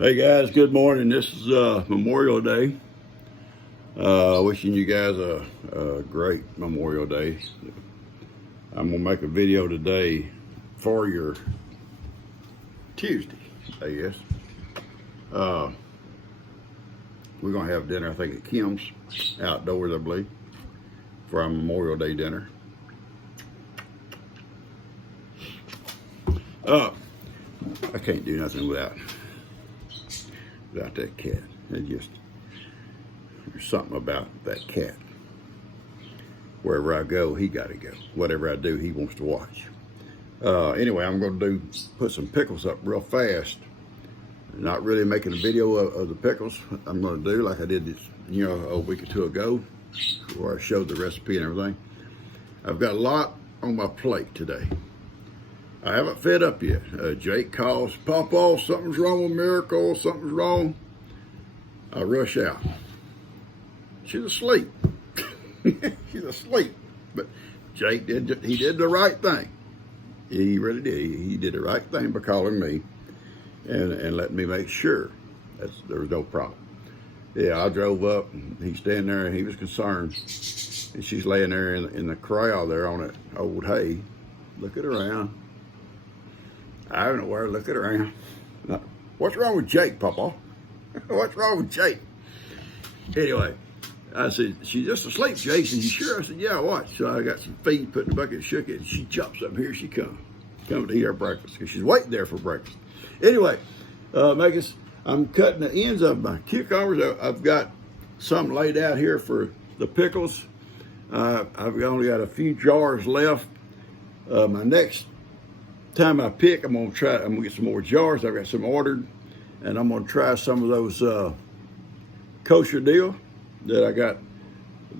Hey guys, good morning. This is Memorial Day. Wishing you guys a great Memorial Day. I'm gonna make a video today for your Tuesday, I guess. We're gonna have dinner, I think, at Kim's outdoors, I believe, for our Memorial Day dinner. I can't do nothing without that cat. There's something about that cat. Wherever I go, he got to go. Whatever I do, he wants to watch. Anyway, I'm going to put some pickles up real fast. Not really making a video of the pickles. I'm going to do like I did this, a week or two ago, where I showed the recipe and everything. I've got a lot on my plate today. I haven't fed up yet. Jake calls, Papa, something's wrong with Miracle, something's wrong. I rush out. She's asleep. She's asleep. But Jake did the right thing. He really did. He did the right thing by calling me and letting me make sure there was no problem. Yeah, I drove up and he's standing there and he was concerned. And she's laying there in the corral there on that old hay, looking around. I don't know where to look at around. What's wrong with Jake, Papa? What's wrong with Jake? Anyway, I said, she's just asleep, Jason. You sure? I said, yeah, watch. So I got some feed, put in the bucket, shook it, and she jumps up. Here she comes. Coming to eat our breakfast because she's waiting there for breakfast. Anyway, I'm cutting the ends of my cucumbers. I've got some laid out here for the pickles. I've only got a few jars left. My next time I pick, I'm gonna get some more jars. I've got some ordered, and I'm gonna try some of those kosher deal that I got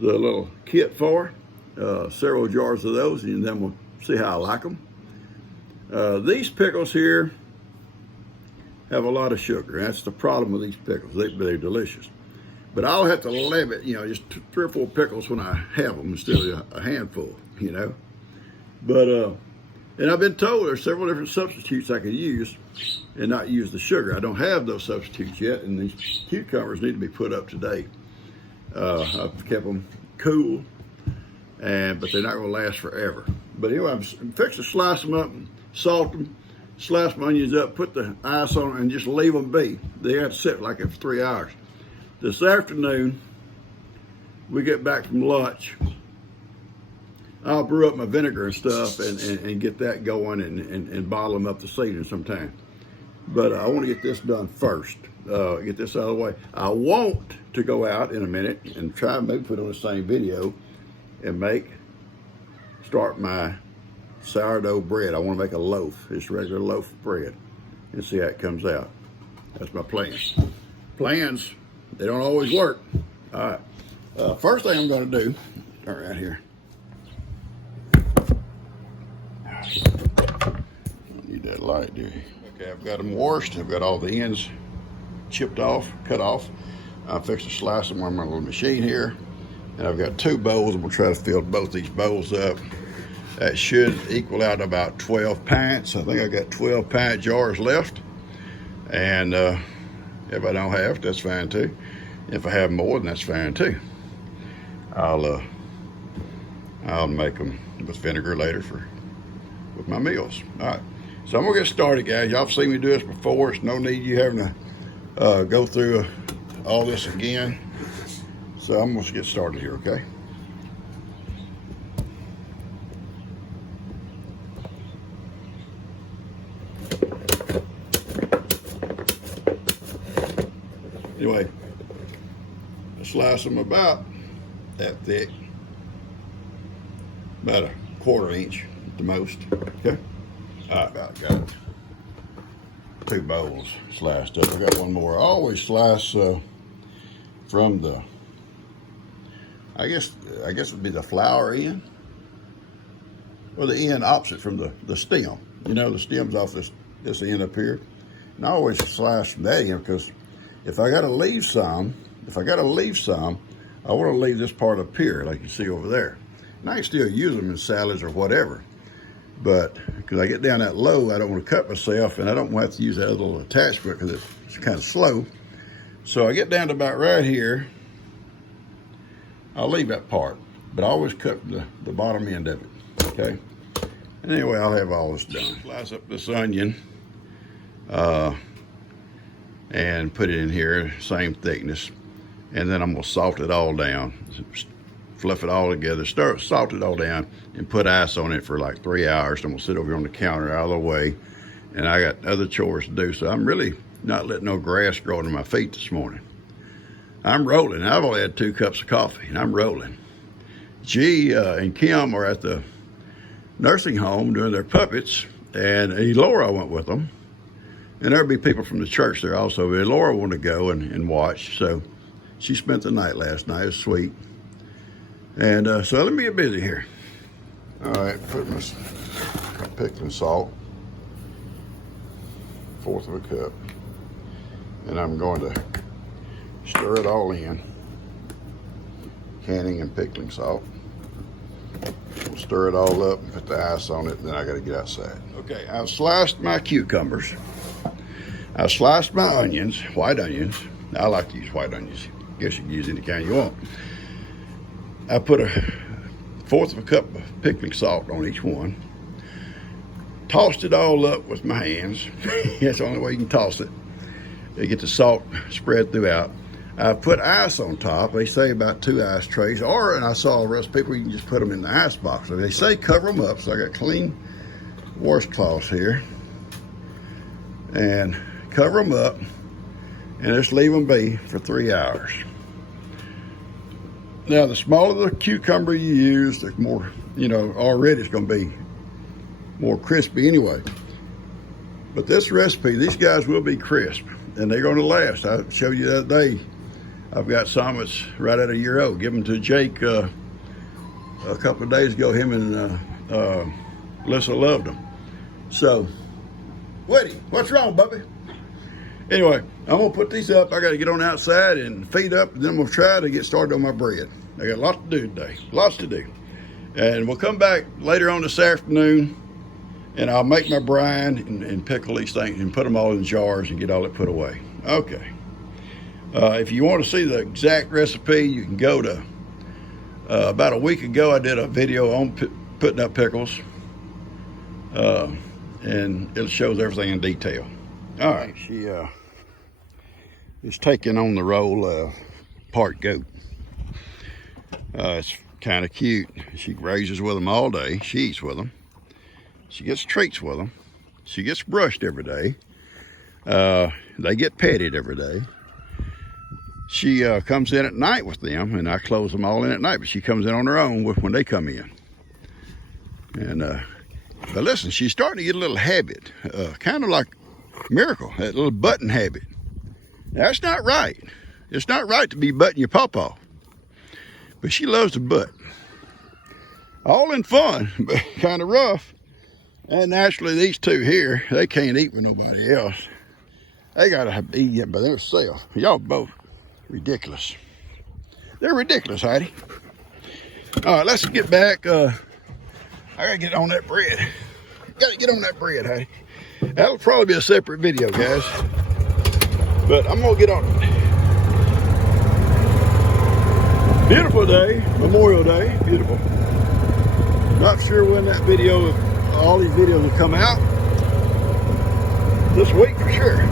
the little kit for. Several jars of those, and then we'll see how I like them. These pickles here have a lot of sugar. That's the problem with these pickles. They're delicious, but I'll have to limit, just 3 or 4 pickles when I have them instead of a handful, But and I've been told there's several different substitutes I could use and not use the sugar. I don't have those substitutes yet, and these cucumbers need to be put up today. I've kept them cool, but they're not going to last forever. But anyway, I'm fixing to slice them up and salt them, slice my onions up, put the ice on them, and just leave them be. They have to sit like it for 3 hours. This afternoon, we get back from lunch. I'll brew up my vinegar and stuff and get that going and bottle them up this evening sometime. But I want to get this done first, get this out of the way. I want to go out in a minute and try and maybe put on the same video and start my sourdough bread. I want to make a loaf, just regular loaf of bread, and see how it comes out. That's my plan. Plans, they don't always work. All right, first thing I'm going to do, turn around here. Need that light, do you? Okay, I've got them washed. I've got all the ends chipped off, cut off. I'm fixing to slice them on my little machine here. And I've got 2 bowls. I'm gonna try to fill both these bowls up. That should equal out about 12 pints. I think I got 12 pint jars left. And if I don't have, that's fine too. If I have more, then that's fine too. I'll make them with vinegar later with my meals. All right, so I'm gonna get started, guys. Y'all have seen me do this before. It's no need you having to go through all this again. So I'm gonna get started here, okay? Anyway, I slice them about that thick, about a 1/4 inch at the most, okay? All right, about got 2 bowls sliced up. I got one more. I always slice from the, I guess it would be the flower end, or the end opposite from the stem. The stem's off this end up here. And I always slice from that end because if I gotta leave some, I want to leave this part up here like you see over there. And I can still use them in salads or whatever. But because I get down that low, I don't want to cut myself, and I don't want to have to use that little attachment because It's kind of slow. So I get down to about right here. I'll leave that part, but I always cut the bottom end of it, okay? And anyway, I'll have all this done. Slice up this onion and put it in here, same thickness. And then I'm gonna salt it all down, fluff it all together, salt it all down, and put ice on it for like 3 hours. I'm gonna sit over on the counter out of the way, and I got other chores to do, so I'm really not letting no grass grow under my feet this morning. I'm rolling. I've only had 2 cups of coffee, and I'm rolling. G and Kim are at the nursing home doing their puppets, and Laura went with them. And there'll be people from the church there also, but Laura wanted to go and watch, so she spent the night last night. It was sweet. And so let me get busy here. All right, put my pickling salt, 1/4 of a cup. And I'm going to stir it all in. Canning and pickling salt. We'll stir it all up and put the ice on it, and then I gotta get outside. Okay, I've sliced my cucumbers. I've sliced my onions, white onions. I like to use white onions. Guess you can use any kind you want. I put 1/4 of a cup of pickling salt on each one. Tossed it all up with my hands. That's the only way you can toss it. You get the salt spread throughout. I put ice on top. They say about 2 ice trays, and I saw the rest of people, you can just put them in the ice box. So they say cover them up. So I got clean washcloths here. And cover them up and just leave them be for 3 hours. Now, the smaller the cucumber you use, the more, already it's gonna be more crispy anyway. But this recipe, these guys will be crisp and they're gonna last. I showed you the other day, I've got some that's right at 1 year old. Give them to Jake a couple of days ago. Him and Alyssa loved them. So, Woody, what's wrong, Bubby? Anyway, I'm gonna put these up. I gotta get on outside and feed up, and then we'll try to get started on my bread. I got a lot to do today, lots to do. And we'll come back later on this afternoon, and I'll make my brine and pickle these things and put them all in jars and get all it put away. Okay. If you want to see the exact recipe, you can go to, about a week ago, I did a video on putting up pickles, and it shows everything in detail. All right, she is taking on the role of part goat. It's kind of cute. She raises with them all day. She eats with them. She gets treats with them. She gets brushed every day. They get petted every day. She comes in at night with them, and I close them all in at night, but she comes in on her own when they come in. And but listen, she's starting to get a little habit, kind of like Miracle, that little button habit. That's not right. It's not right to be butting your pawpaw. But she loves to butt. All in fun, but kind of rough. And naturally, these two here, they can't eat with nobody else. They gotta eat it by themselves. Y'all both ridiculous. They're ridiculous, Heidi. All right, let's get back. I gotta get on that bread. Gotta get on that bread, Heidi. That'll probably be a separate video, guys. But I'm gonna get on it. Beautiful day, Memorial Day, beautiful. Not sure when that video, all these videos will come out. This week for sure.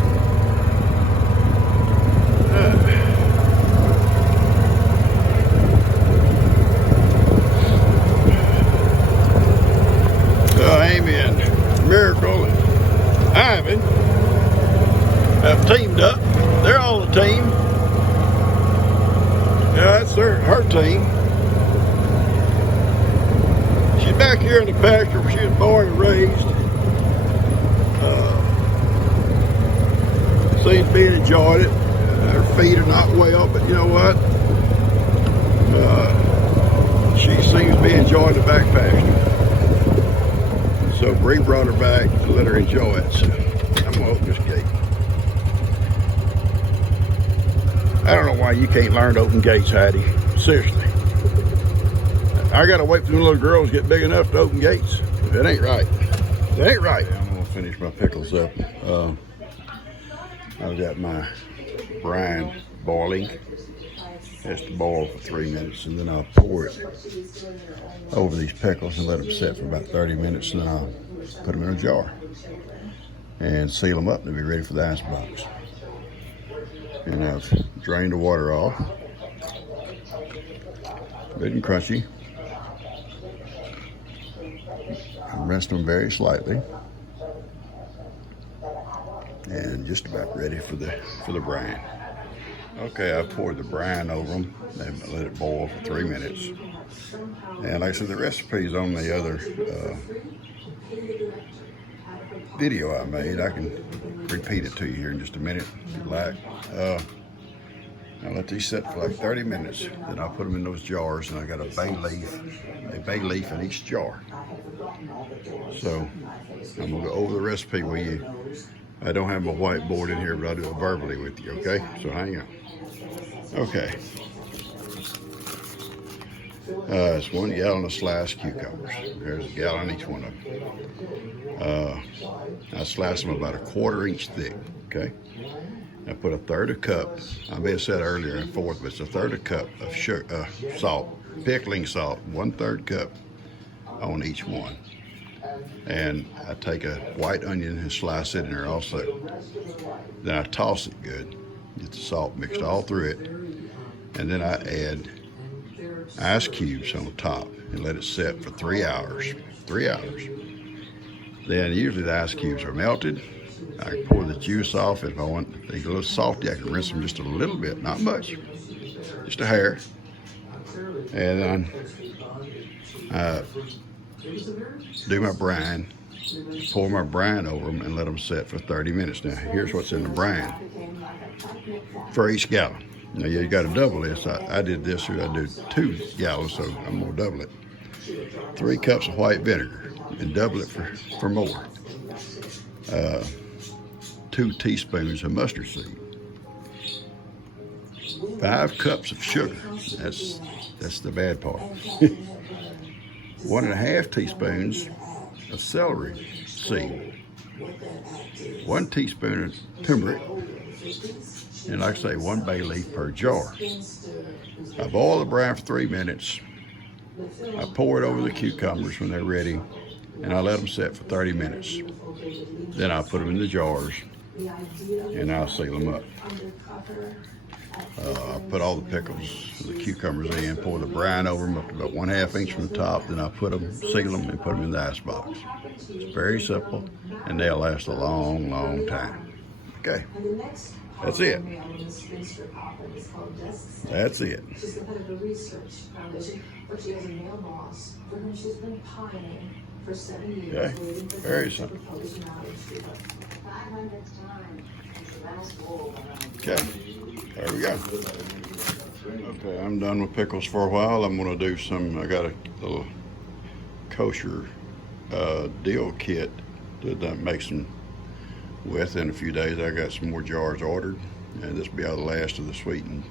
Amy and Miracle and Ivan have teamed up. They're all a team. Yeah, that's her team. She's back here in the pasture where she was born and raised. Seems to be enjoying it. Her feet are not well, but you know what? She seems to be enjoying the back pasture. So Bree brought her back to let her enjoy it. So I'm gonna open this gate. I don't know why you can't learn to open gates, Heidi. Seriously. I gotta wait for the little girls to get big enough to open gates. That ain't right. That ain't right. I'm gonna finish my pickles up. I've got my brine boiling. Has to boil for 3 minutes, and then I'll pour it over these pickles and let them set for about 30 minutes, and then I'll put them in a jar and seal them up to be ready for the ice box. And I've drained the water off. Good and crunchy. And rinsed them very slightly. And just about ready for the brine. Okay, I poured the brine over them and let it boil for 3 minutes. And like I said, the recipe's on the other video I made. I can repeat it to you here in just a minute if you like. I'll let these set for like 30 minutes. Then I'll put them in those jars, and I got a bay leaf in each jar. So I'm gonna go over the recipe with you. I don't have my whiteboard in here, but I'll do it verbally with you, okay? So hang on. Okay. It's 1 gallon of sliced cucumbers. There's a gallon each one of them. I slice them about 1/4 inch thick, okay? I put 1/3 cup, I may have said earlier 1/4, but it's 1/3 cup of sugar, salt, pickling salt, 1/3 cup on each one. And I take a white onion and slice it in there also. Then I toss it good, get the salt mixed all through it, and then I add ice cubes on top and let it set for 3 hours. 3 hours. Then usually the ice cubes are melted. I can pour the juice off if I want. If they get a little salty, I can rinse them just a little bit, not much, just a hair. And then I do my brine, pour my brine over them and let them set for 30 minutes. Now, here's what's in the brine for each gallon. Now, you got to double this. I did this, I do 2 gallons, so I'm going to double it. 3 cups of white vinegar, and double it for more. 2 teaspoons of mustard seed. 5 cups of sugar. That's the bad part. 1.5 teaspoons of celery seed. 1 teaspoon of turmeric. And like I say, 1 bay leaf per jar. I boil the brine for 3 minutes. I pour it over the cucumbers when they're ready, and I let them set for 30 minutes. Then I'll put them in the jars, and I'll seal them up. I put all the pickles, the cucumbers in, pour the brine over them up to about 1/2 inch from the top, then I put them, seal them, and put them in the ice box. It's very simple, and they'll last a long, long time. Okay, that's it. That's it. She's the head of the research foundation, but she has a male boss for whom she's been pining for 7 years. Okay, very simple. Okay, there we go. Okay, I'm done with pickles for a while. I'm gonna do some, I got a little kosher dill kit that makes them with. In a few days I got some more jars ordered, and this will be all the last of the sweetened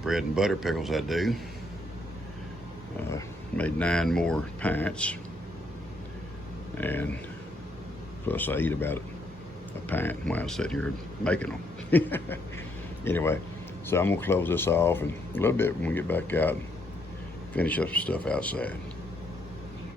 bread and butter pickles I do. Made 9 more pints, and plus I eat about a pint while I sit here making them. Anyway, so I'm gonna close this off in a little bit when we get back out and finish up some stuff outside.